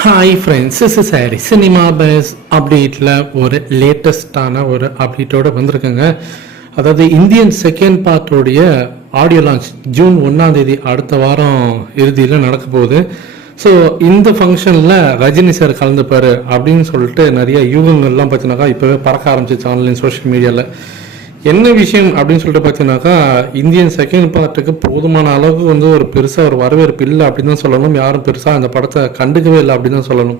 Hi friends is sorry cinema base அப்டேட்டில் ஒரு லேட்டஸ்டான ஒரு அப்டேட்டோட வந்திருக்குங்க. அதாவது இந்தியன் செகண்ட் பார்ட்டோடைய ஆடியோ லான்ச் ஜூன் ஒன்றாம் தேதி அடுத்த வாரம் இறுதியில் நடக்க போகுது. ஸோ இந்த ஃபங்க்ஷனில் ரஜினி சார் கலந்துப்பார் அப்படின்னு சொல்லிட்டு நிறைய யூகங்கள்லாம் பார்த்தீங்கன்னாக்கா இப்போவே பறக்க ஆரம்பிச்சிச்சு ஆன்லைன் சோஷியல் மீடியாவில் என்ன விஷயம் அப்படின்னு சொல்லிட்டு பார்த்தீங்கன்னாக்கா இந்தியன் செகண்ட் பார்ட்டுக்கு போதுமான அளவுக்கு வந்து ஒரு பெருசாக ஒரு வரவேற்பு இல்லை அப்படின்னு தான் சொல்லணும். யாரும் பெருசாக அந்த படத்தை கண்டுக்கவே இல்லை அப்படின்னு தான் சொல்லணும்.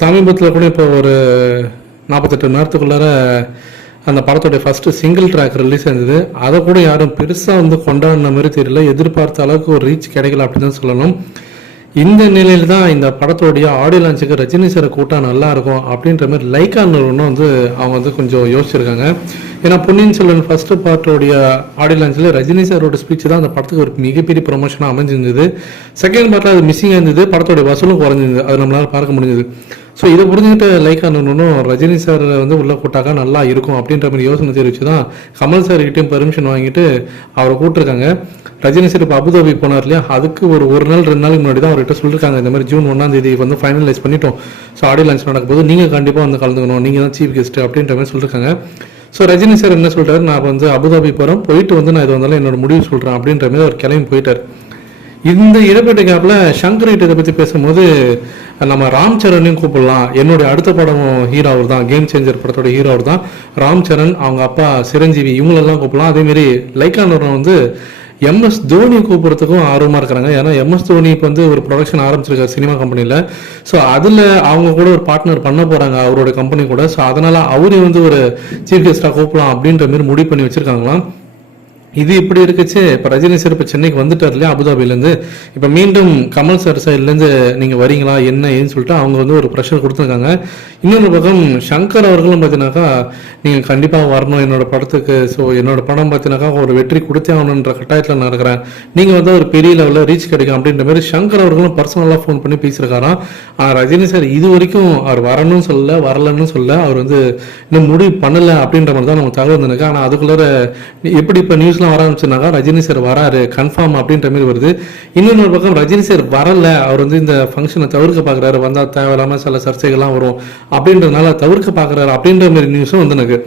சமீபத்தில் கூட இப்போ ஒரு நாற்பத்தெட்டு மணி நேரத்துக்குள்ளார அந்த படத்தோடைய ஃபஸ்ட்டு சிங்கிள் ட்ராக் ரிலீஸ் ஆயிருந்தது அதை கூட யாரும் பெருசாக வந்து கொண்டாடின மாதிரி தெரியல. எதிர்பார்த்த அளவுக்கு ஒரு ரீச் கிடைக்கல அப்படின்னு தான் சொல்லணும். இந்த நிலையில் தான் இந்த படத்தோடைய ஆடியோ லான்ச்சுக்கு ரஜினி சார் கூட்டா நல்லா இருக்கும் அப்படின்ற மாதிரி லைக்கா நிறுவனம் வந்து அவங்க வந்து கொஞ்சம் யோசிச்சிருக்காங்க. ஏன்னா பொன்னியின் செல்வன் ஃபர்ஸ்ட் பார்ட்டோடைய ஆடியோ லான்ச்சில் ரஜினி சாரோட ஸ்பீச் தான் அந்த படத்துக்கு ஒரு மிகப்பெரிய ப்ரொமோஷனாக அமைஞ்சிருந்தது. செகண்ட் பார்ட்டில் அது மிஸ்ஸிங் இருந்தது படத்தோடைய வசூலும் குறைஞ்சிருந்தது அது நம்மளால் பார்க்க முடிஞ்சது. ஸோ இதை புரிஞ்சுக்கிட்ட லைக் ஆனணும் ரஜினி சார் வந்து உள்ள கூட்டாக்கா நல்லா இருக்கும் அப்படின்ற மாதிரி யோசனை தெரிவிச்சு தான் கமல் சார்கிட்டையும் பெர்மிஷன் வாங்கிட்டு அவரை கூப்பிட்டுருக்காங்க. ரஜினி சார் இப்போ அபுதாபி போனார் இல்லையா? அதுக்கு ஒரு ஒரு நாள் ரெண்டு நாளுக்கு முன்னாடி தான் அவர்கிட்ட சொல்லியிருக்காங்க இந்த மாதிரி ஜூன் ஒன்றாம் தேதி வந்து ஃபைனலைஸ் பண்ணிட்டோம். ஸோ ஆடியோ லான்ச் நடக்கும்போது நீங்கள் கண்டிப்பாக வந்து கலந்துக்கணும். நீங்கள் தான் சீஃப் கெஸ்ட் அப்படின்ற மாதிரி சொல்லியிருக்காங்க ஸோ ரஜினி சார் என்ன சொல்கிறார் நான் வந்து அபுதாபி போகிறேன் போயிட்டு வந்து நான் இது வந்தாலும் என்னோட முடிவு சொல்கிறேன் அப்படின்ற மாதிரி அவர் கிளம்பி போயிட்டார். இந்த இடப்பேட்டை கேப்பில் சங்கர் கிட்ட இதை பற்றி பேசும்போது நம்ம ராம் சரணையும் கூப்பிடலாம். என்னுடைய அடுத்த படம் ஹீரோ அவர் தான். கேம் சேஞ்சர் படத்தோட ஹீரோ அவர் தான். ராம் சரண் அவங்க அப்பா சிரஞ்சீவி இவங்களெல்லாம் கூப்பிடலாம். அதேமாரி லைக்கானவரம் வந்து எம்எஸ் தோனி கூப்பிட்றதுக்கும் ஆர்வமாக இருக்கிறாங்க. ஏன்னா எம்எஸ் தோனி இப்போ வந்து ஒரு ப்ரொடக்ஷன் ஆரம்பிச்சிருக்காரு சினிமா கம்பெனியில் ஸோ அதில் அவங்க கூட ஒரு பார்ட்னர் பண்ண போகிறாங்க அவரோட கம்பெனி கூட. ஸோ அதனால் அவரையும் வந்து ஒரு சீஃப் கெஸ்ட்டாக கூப்பிடலாம் அப்படின்ற மாதிரி முடிவு பண்ணி வச்சுருக்காங்களாம். இது இப்படி இருக்குச்சு. இப்போ ரஜினி சார் இப்போ சென்னைக்கு வந்துட்டார் இல்லையா அபுதாபிலேருந்து இப்போ மீண்டும் கமல் சார் சைட்லேருந்து நீங்கள் வரீங்களா என்ன ஏன்னு சொல்லிட்டு அவங்க வந்து ஒரு ப்ரெஷர் கொடுத்துருக்காங்க. இன்னொரு பக்கம் சங்கர் அவர்களும் பார்த்தீங்கன்னாக்கா நீங்கள் கண்டிப்பாக வரணும் என்னோட படத்துக்கு ஸோ என்னோட படம் பார்த்தீங்கன்னாக்கா ஒரு வெற்றி கொடுத்தே ஆகணுன்ற கட்டாயத்தில் நான் இருக்கிறேன். நீங்கள் வந்து ஒரு பெரிய லெவலில் ரீச் கிடைக்கும் அப்படின்ற மாதிரி சங்கர் அவர்களும் பர்சனலாக ஃபோன் பண்ணி பேசியிருக்காராம். ஆனால் ரஜினி சார் இது வரைக்கும் அவர் வரணும்னு சொல்லல வரலன்னு சொல்ல அவர் வந்து இன்னும் முடிவு பண்ணலை அப்படின்ற மாதிரி தான் நமக்கு தகவல் இருந்திருக்கு ஆனால் அதுக்குள்ளார எப்படி இப்போ நியூஸ்லாம் வர ஆரம்பிச்சிருந்தாங்க ரஜினி சார் வராரு கன்ஃபார்ம் அப்படின்ற மாதிரி வருது. இன்னொரு பக்கம் ரஜினி சார் வரல அவர் வந்து இந்த ஃபங்க்ஷனை தவிர்க்க பார்க்குறாரு வந்தால் தேவையில்லாமல் சில சர்ச்சைகள்லாம் வரும். அப்படின்றதுனால தவிர்க்க பார்க்குறாரு அப்படின்ற மாதிரி நியூஸும் வந்து எனக்கு